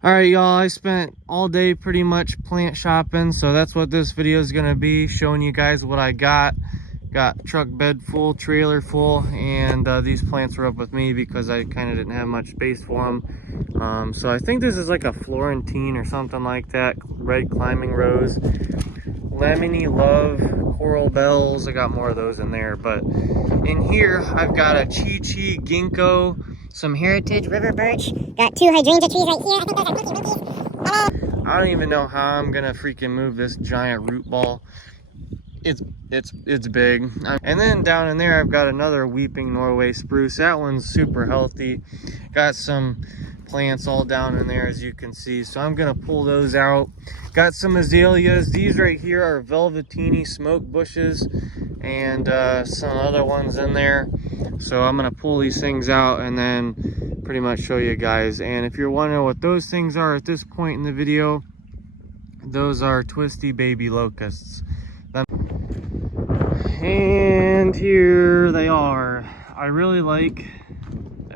All right, y'all, I spent all day pretty much plant shopping, so that's what this video is gonna be, showing you guys what I got. Got truck bed full, trailer full, and these plants were up with me because I kind of didn't have much space for them. So I think this is like a Florentine or something like that, red climbing rose, lemony love, coral bells. I got more of those in there, but in here I've got a chi-chi ginkgo, some heritage river birch, got 2 hydrangea trees right here. I think those are monkeys. I don't even know how I'm gonna freaking move this giant root ball. It's big. And then down in there I've got another weeping Norway spruce. That one's super healthy. Got some plants all down in there, as you can see, so I'm gonna pull those out. Got some azaleas. These right here are velvetini smoke bushes, and some other ones in there. So I'm gonna pull these things out and then pretty much show you guys. And if you're wondering what those things are at this point in the video, those are twisty baby locusts. And here they are. I really like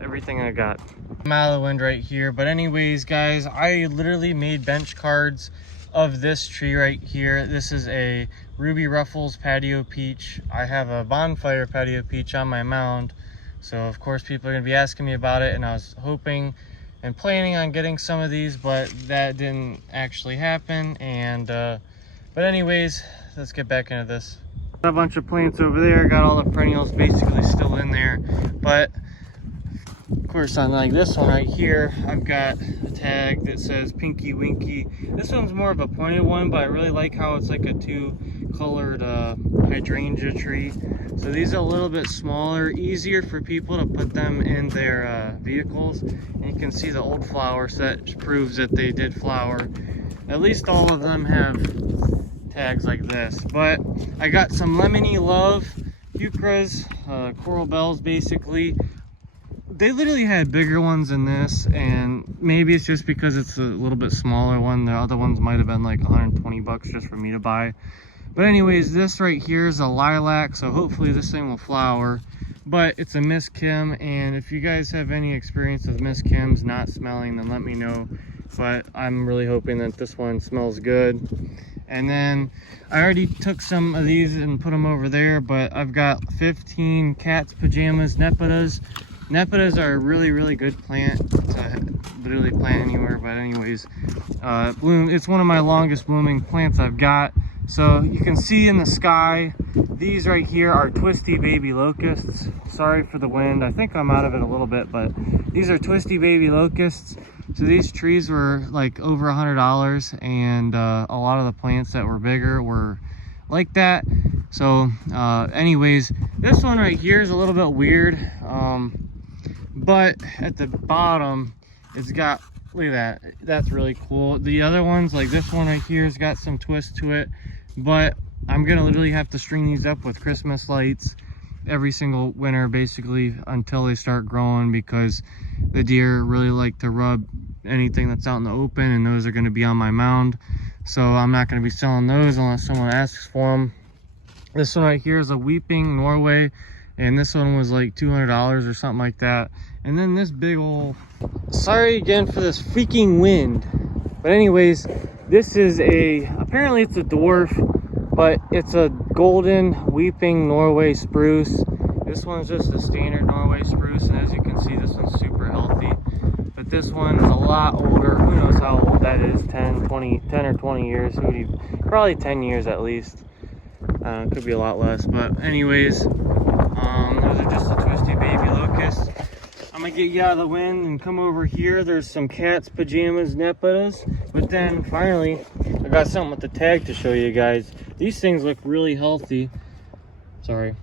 everything I got. I'm out of the wind right here, but anyways, guys, I literally made bench cards of this tree right here. This is a Ruby Ruffles patio peach. I have a bonfire patio peach on my mound, so of course people are gonna be asking me about it, and I was hoping and planning on getting some of these, but that didn't actually happen. And but anyways, let's get back into this. Got a bunch of plants over there, got all the perennials basically still in there, but of course on like this one right here, I've got a tag that says Pinky Winky. This one's more of a pointed one, but I really like how it's like a 2-colored hydrangea tree. So these are a little bit smaller, easier for people to put them in their vehicles. And you can see the old flower, so that proves that they did flower. At least all of them have tags like this. But I got some lemony love euchras, coral bells basically. They literally had bigger ones than this, and maybe it's just because it's a little bit smaller one. The other ones might have been like 120 bucks just for me to buy. But anyways, this right here is a lilac, so hopefully this thing will flower. But it's a Miss Kim, and if you guys have any experience with Miss Kim's not smelling, then let me know. But I'm really hoping that this one smells good. And then I already took some of these and put them over there, but I've got 15 cat's pajamas nepetas. Nepetas are a really good plant to literally plant anywhere, but anyways, it's one of my longest blooming plants I've got. So you can see in the sky, these right here are twisty baby locusts. Sorry for the wind, I think I'm out of it a little bit, but these are twisty baby locusts. So these trees were like over $100, and a lot of the plants that were bigger were like that. So anyways, this one right here is a little bit weird, but at the bottom it's got, look at that, that's really cool. The other ones, like this one right here, has got some twist to it, but I'm gonna literally have to string these up with Christmas lights every single winter basically until they start growing, because the deer really like to rub anything that's out in the open, and those are going to be on my mound. So I'm not going to be selling those unless someone asks for them. This one right here is a weeping Norway, and this one was like $200 or something like that. And then this big old, sorry again for this freaking wind, but anyways, this is apparently it's a dwarf, but it's a golden weeping Norway spruce. This one's just a standard Norway spruce, and as you can see, this one's super healthy. But this one is a lot older. Who knows how old that is? 10 or 20 years. Probably 10 years at least. It could be a lot less, but anyways, those are just the twisty baby locusts. I'm gonna get you out of the wind and come over here. There's some cat's pajamas nepetas, but then finally I got something with the tag to show you guys. These things look really healthy. Sorry,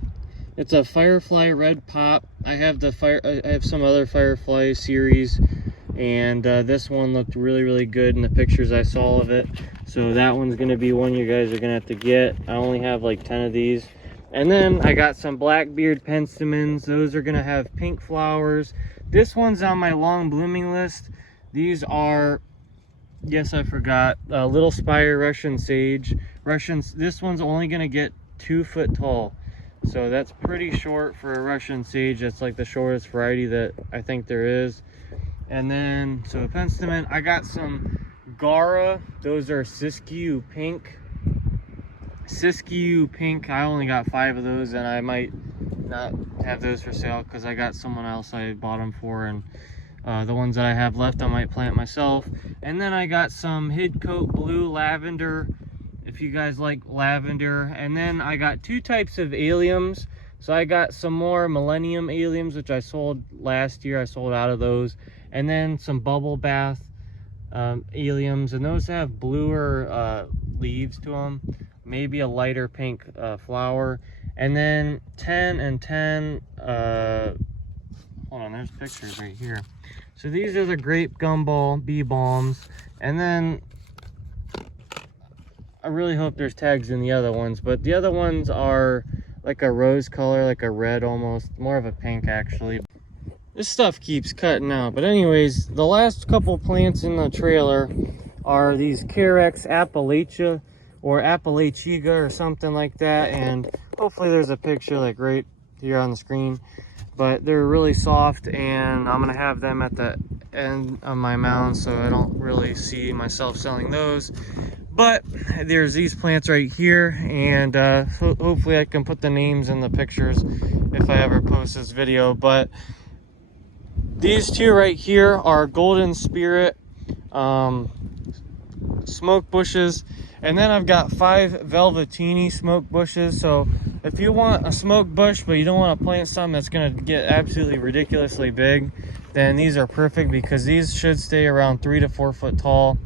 it's a firefly red pop. I have some other firefly series, and this one looked really good in the pictures I saw of it. So that one's gonna be one you guys are gonna have to get. I only have like 10 of these. And then I got some blackbeard penstemons. Those are gonna have pink flowers. This one's on my long blooming list. These are, yes, I forgot, little spire Russian sage. This one's only gonna get 2 foot tall. So that's pretty short for a Russian sage. That's like the shortest variety that I think there is. And then, so penstemon. I got some Gara. Those are Siskiyou Pink. Siskiyou Pink. I only got 5 of those, and I might not have those for sale because I got someone else I bought them for, and the ones that I have left I might plant myself. And then I got some Hidcote Blue Lavender, if you guys like lavender. And then I got 2 types of alliums. So I got some more Millennium alliums, which I sold last year. I sold out of those. And then some Bubble Bath alliums, and those have bluer leaves to them, maybe a lighter pink flower. And then 10 and 10, hold on, there's pictures right here. So these are the grape gumball bee balms. And then I really hope there's tags in the other ones, but the other ones are like a rose color, like a red almost, more of a pink actually. This stuff keeps cutting out. But anyways, the last couple plants in the trailer are these Carex Appalachia or Appalachiga or something like that. And hopefully there's a picture like right here on the screen. But they're really soft, and I'm gonna have them at the end of my mound, so I don't really see myself selling those. But there's these plants right here, and hopefully I can put the names in the pictures if I ever post this video. But these 2 right here are Golden Spirit smoke bushes. And then I've got 5 Velveteeny smoke bushes. So if you want a smoke bush, but you don't want to plant something that's going to get absolutely ridiculously big, then these are perfect, because these should stay around 3 to 4 foot tall,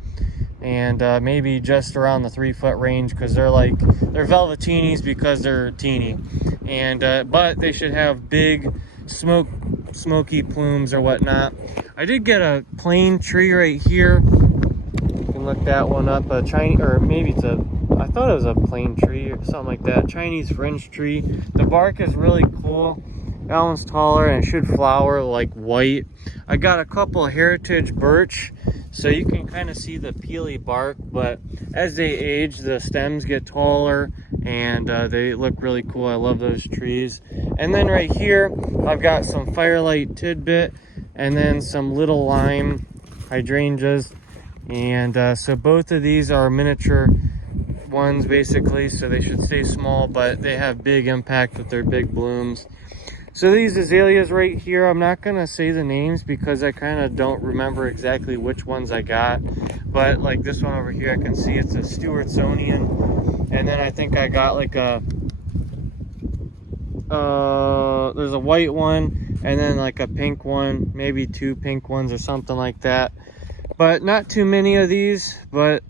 and maybe just around the 3 foot range, because they're Velveteenies because they're teeny. And but they should have big smoky plumes or whatnot. I did get a plain tree right here. Look that one up, a Chinese, or maybe it's I thought it was a plain tree or something like that, Chinese French tree. The bark is really cool. That one's taller and it should flower like white. I got a couple of heritage birch, so you can kind of see the peely bark, but as they age, the stems get taller and they look really cool. I love those trees. And then right here, I've got some Firelight Tidbit and then some Little Lime hydrangeas. And so both of these are miniature ones basically, so they should stay small, but they have big impact with their big blooms. So these azaleas right here, I'm not gonna say the names because I kind of don't remember exactly which ones I got, but like this one over here, I can see it's a Stewartsonian. And then I think I got like a there's a white one and then like a pink one, maybe 2 pink ones or something like that. But not too many of these, but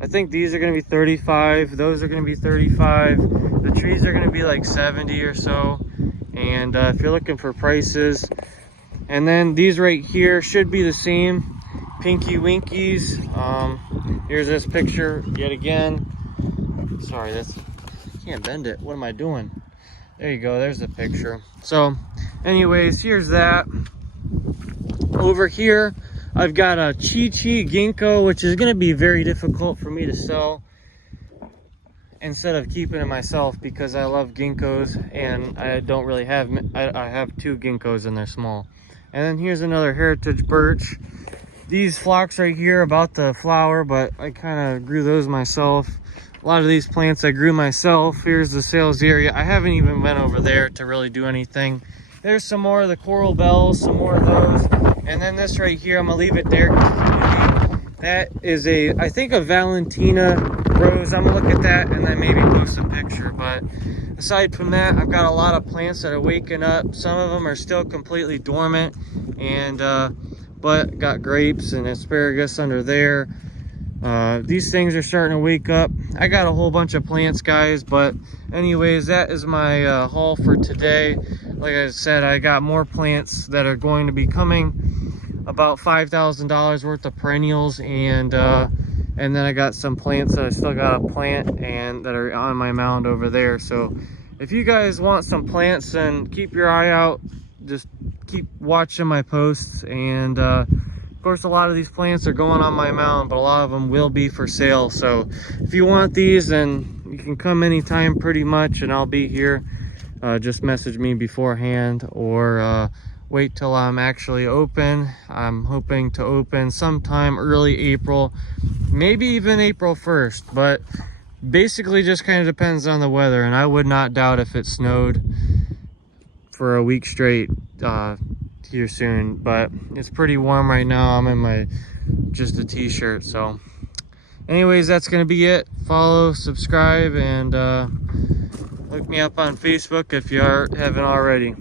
I think these are going to be 35. Those are going to be 35. The trees are going to be like 70 or so. And if you're looking for prices. And then these right here should be the same. Pinky Winkies. Here's this picture yet again. Sorry, I can't bend it. What am I doing? There you go. There's the picture. So anyways, here's that. Over here, I've got a Chi-Chi ginkgo, which is going to be very difficult for me to sell instead of keeping it myself, because I love ginkgos and I don't really have, I have 2 ginkgos and they're small. And then here's another heritage birch. These phlox right here about the flower, but I kind of grew those myself. A lot of these plants I grew myself. Here's the sales area. I haven't even went over there to really do anything. There's some more of the coral bells, some more of those. And then this right here, I'm gonna leave it there. That is I think a Valentina rose. I'm gonna look at that and then maybe post a picture. But aside from that, I've got a lot of plants that are waking up. Some of them are still completely dormant, and but got grapes and asparagus under there. These things are starting to wake up. I got a whole bunch of plants, guys, but anyways, that is my haul for today. Like I said, I got more plants that are going to be coming, about $5,000 worth of perennials, and then I got some plants that I still got to plant and that are on my mound over there. So if you guys want some plants, then keep your eye out. Just keep watching my posts. And of course, a lot of these plants are going on my mound, but a lot of them will be for sale. So if you want these, then you can come anytime pretty much, and I'll be here. Just message me beforehand, or wait till I'm actually open. I'm hoping to open sometime early April, maybe even April 1st, but basically just kind of depends on the weather. And I would not doubt if it snowed for a week straight here soon, but it's pretty warm right now. I'm in just a t-shirt. So anyways, that's gonna be it. Follow, subscribe, and look me up on Facebook if you haven't already.